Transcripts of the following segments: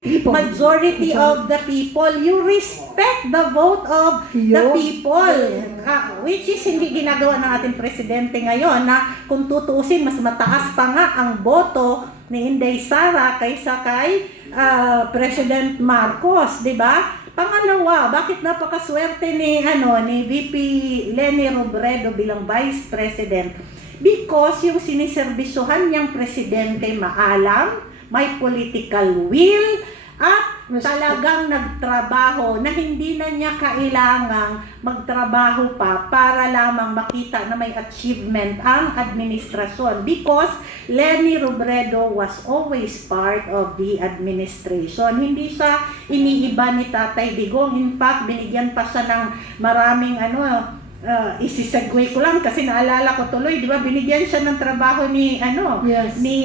majority of the people, you respect the vote of the people. Which is hindi ginagawa ng ating presidente ngayon na kung tutuusin, mas mataas pa nga ang boto ni Inday Sara kaysa kay President Marcos, di ba? Pangalawa, bakit napakaswerte ni VP Leni Robredo bilang Vice President? Because yung siniserbisyuhan niyang presidente maalam, may political will, at talagang nagtrabaho na hindi na niya kailangang magtrabaho pa para lamang makita na may achievement ang administrasyon. Because Leni Robredo was always part of the administration. Hindi siya iniiba ni Tatay Digong. In fact, binigyan pa siya ng maraming isisegue ko lang kasi naalala ko tuloy, di ba? Binigyan siya ng trabaho ni ni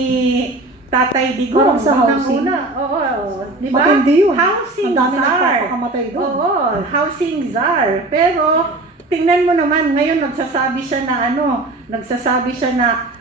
Tatay Digong. Parang sa housing. Oo, di ba? Matindi yun. Housing Ang dami czar. nagpapakamatay doon. Oo, housing czar. Pero tingnan mo naman, ngayon nagsasabi siya na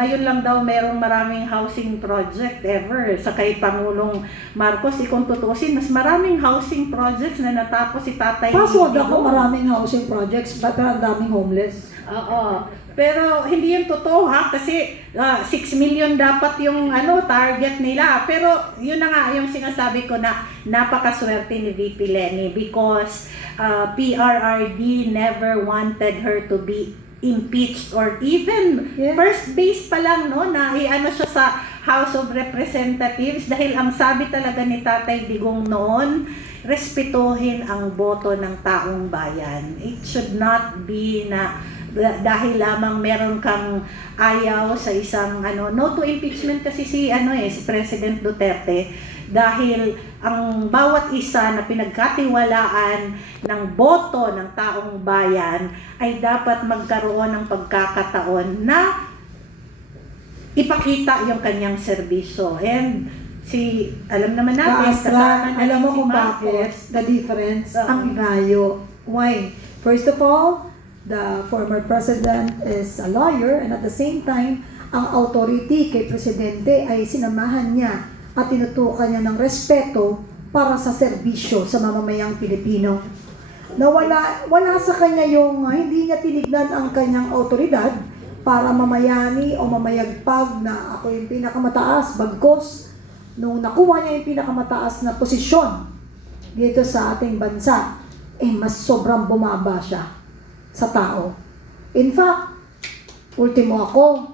ngayon lang daw merong maraming housing project ever sa kay Pangulong Marcos. Kung tutusin, mas maraming housing projects na natapos si Tatay Password Digong. ako maraming housing projects, pero ang daming homeless. Oo. Pero hindi yun totoo kasi 6 million dapat yung target nila. Pero yun na nga yung sinasabi ko na napakaswerte ni VP Leni because PRRD never wanted her to be impeached or even first base pa lang na siya sa House of Representatives dahil ang sabi talaga ni Tatay Digong noon, respetuhin ang boto ng taong bayan. It should not be na dahil lamang meron kang ayaw sa isang no to impeachment kasi si President Duterte dahil ang bawat isa na pinagkatiwalaan ng boto ng taong bayan ay dapat magkaroon ng pagkakataon na ipakita yung kanyang serbisyo. And alam naman natin, kasama alam mo si kung Marcos. bakit the difference ang rayo. Why? First of all, the former president is a lawyer and at the same time, ang authority kay presidente ay sinamahan niya at tinutukan niya ng respeto para sa serbisyo sa mamamayang Pilipino. Na wala sa kanya yung hindi niya tinignan ang kanyang autoridad para mamayani o mamayagpag na ako yung pinakamataas, bagkos nung nakuha niya yung pinakamataas na posisyon dito sa ating bansa, mas sobrang bumaba siya sa tao. In fact, ultimo ako,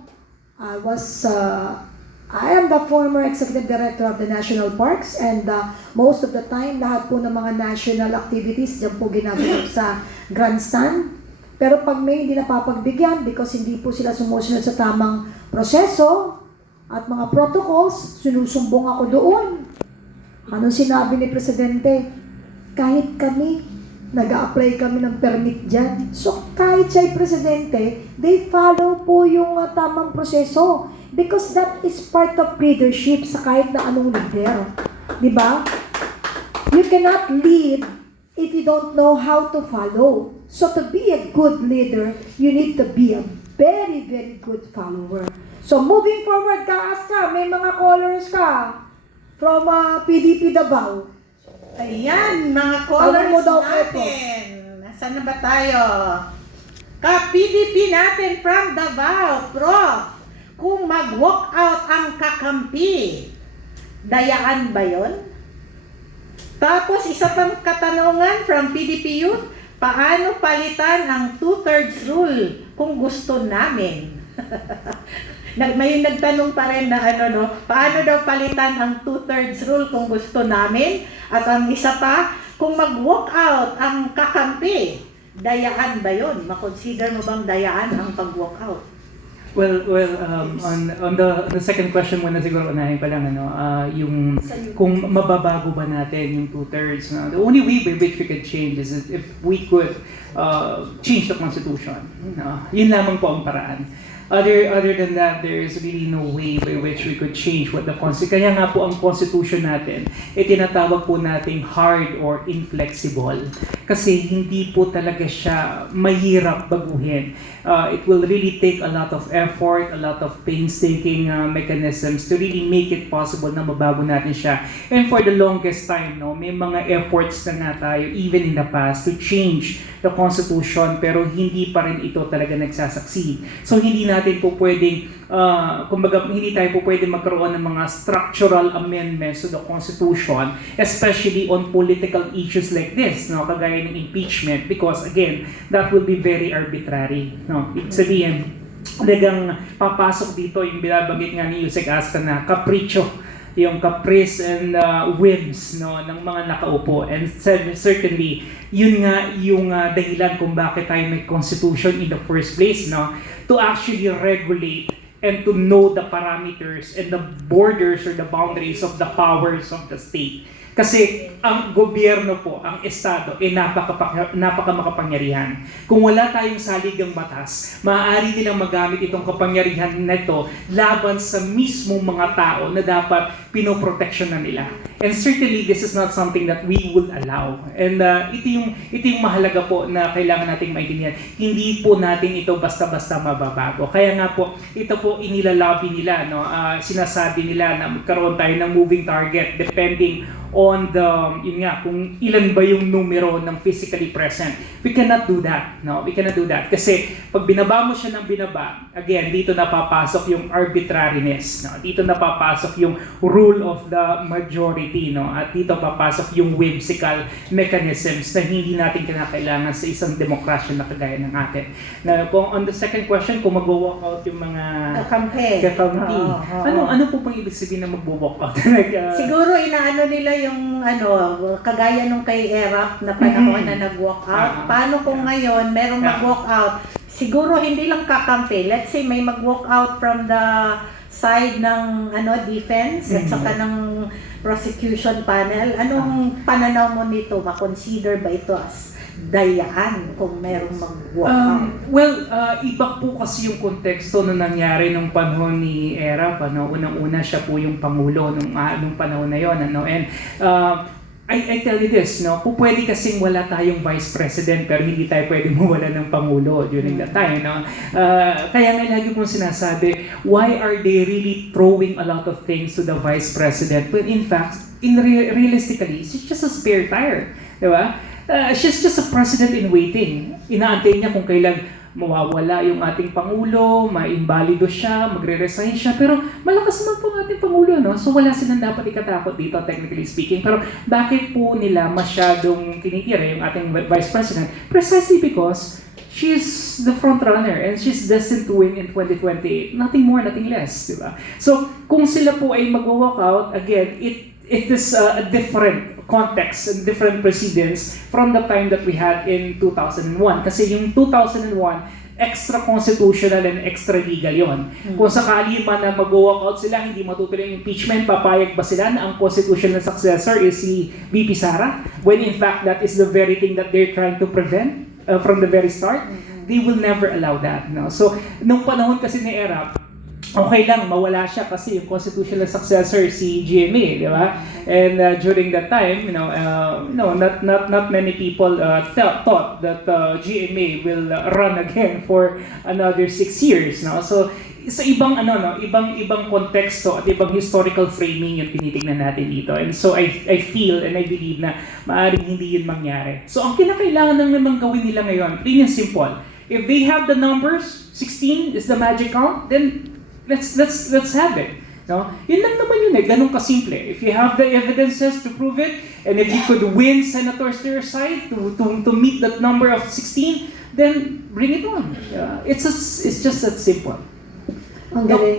I am the former executive director of the National Parks and most of the time, lahat po ng mga national activities dyan po ginagawa sa grandstand. Pero pag may hindi napapagbigyan because hindi po sila sumusunod sa tamang proseso at mga protocols, sinusumbong ako doon. Anong sinabi ni Presidente? Kahit kami, nag-a-apply kami ng permit dyan. So, kahit siya'y presidente, they follow po yung tamang proseso. Because that is part of leadership sa kahit na anong leader. Diba? You cannot lead if you don't know how to follow. So, to be a good leader, you need to be a very, very good follower. So, moving forward, Aska, may mga callers ka from PDP Davao. Ayan, mga callers natin. Nasaan na ba tayo? Ka-PDP natin from Davao, Prof. Kung mag-walk out ang kakampi, dayaan ba yun? Tapos, isa pang katanungan from PDP Youth, paano palitan ang 2/3 rule kung gusto namin? May nagtanong pa rin na paano daw palitan ang 2/3 rule kung gusto namin? At ang isa pa, kung mag-walk out ang kakampi, dayaan ba yun? Makonsider mo bang dayaan ang pag-walk out? Well, on the second question muna siguro unahin pa lang yung kung mababago ba natin yung 2/3. The only way by which we could change is if we could change the constitution. Yun lamang po ang paraan. other than that, there is really no way by which we could change what the Constitution. Kaya nga po ang Constitution natin, tinatawag po nating hard or inflexible. Kasi hindi po talaga siya mahirap baguhin. It will really take a lot of effort, a lot of painstaking mechanisms to really make it possible na mabago natin siya. And for the longest time, no, may mga efforts na nga tayo, even in the past, to change the Constitution, pero hindi pa rin ito talaga nagsasucceed. So hindi natin po pwedeng, kumbaga, hindi tayo po pwedeng magkaroon ng mga structural amendments to the Constitution, especially on political issues like this, no, kagaya ng impeachment, because again, that will be very arbitrary. No? Ibig sabihin, talagang papasok dito yung binabanggit nga ni Yusek Asta na kapricho, yung caprice and whims, no, ng mga nakaupo. And certainly, yun nga yung dahilan kung bakit tayo may constitution in the first place, no, to actually regulate and to know the parameters and the borders or the boundaries of the powers of the state. Kasi ang gobyerno po, ang estado, napakamakapangyarihan. Kung wala tayong saligang batas, maaari nilang magamit itong kapangyarihan na ito laban sa mismong mga tao na dapat pinoproteksyon na nila. And certainly, this is not something that we would allow. And ito yung mahalaga po na kailangan nating maintindihan. Hindi po natin ito basta-basta mababago. Kaya nga po, ito po inilalabi nila, no? Sinasabi nila na magkaroon tayo ng moving target depending on the, yun nga, kung ilan ba yung numero ng physically present. We cannot do that. No? We cannot do that. Kasi pag binaba mo siya ng binaba, again, dito napapasok yung arbitrariness. No? Dito napapasok yung rule of the majority. No? At dito papasok yung whimsical mechanisms na hindi natin kinakailangan sa isang demokrasya na kagaya ng atin. Na, kung on the second question, kung mag-walk out yung mga Kakampi. Ano po pang ibig sabihin na mag-walk out? Siguro inaano nila yung kagaya nung kay Erap na panahon na nag-walk out. Paano kung ngayon merong mag-walk out? Siguro hindi lang kakampi. Let's say may mag-walk out from the side ng defense at saka ng prosecution panel. Anong pananaw mo nito? Ma-consider ba ito as dayaan kung merong mag-walk out? Iba po kasi yung konteksto na nangyari nung panahon ni Erap. Unang-una siya po yung Pangulo nung panahon na yon. And I tell you this, no, po pwede kasing wala tayong Vice President pero hindi tayo pwedeng mawala ng Pangulo during that time. No? Kaya nga lagi kong sinasabi, why are they really throwing a lot of things to the Vice President when in fact, realistically, she's just a spare tire. Diba? She's just a president in waiting. Inaantay niya kung kailan mawawala yung ating Pangulo, ma-invalido siya, magre-resign siya, pero malakas naman po ang ating Pangulo, no? So wala silang dapat ikatakot dito, technically speaking. Pero bakit po nila masyadong tinitira yung ating Vice President? Precisely because she's the front runner and she's destined to win in 2028. Nothing more, nothing less, di ba? So kung sila po ay mag-walk out, again, it is a different context and different precedents from the time that we had in 2001. Kasi yung 2001, extra-constitutional and extra-legal yon. Kung sakali man na mag-walk out sila, hindi matutuloy yung impeachment, papayag ba sila na ang constitutional successor is si VP Sara? When in fact, that is the very thing that they're trying to prevent from the very start. They will never allow that. No? So, nung panahon kasi ni Erap, okay lang, mawala siya kasi yung constitutional successor si GMA, di ba? And during that time, not many people thought that GMA will run again for another 6 years, no? So sa ibang ibang konteksto at ibang historical framing yung tinitingnan natin dito. And so I feel and I believe na maaaring hindi yun mangyari. So ang kinakailangan lang naman gawin nila ngayon, plain and simple. If they have the numbers, 16 is the magic count, then let's have it. No? Yun lang naman yun ganun kasimple. If you have the evidences to prove it, and if you could win senators to your side to meet that number of 16, then bring it on. It's just that simple. Ang galing.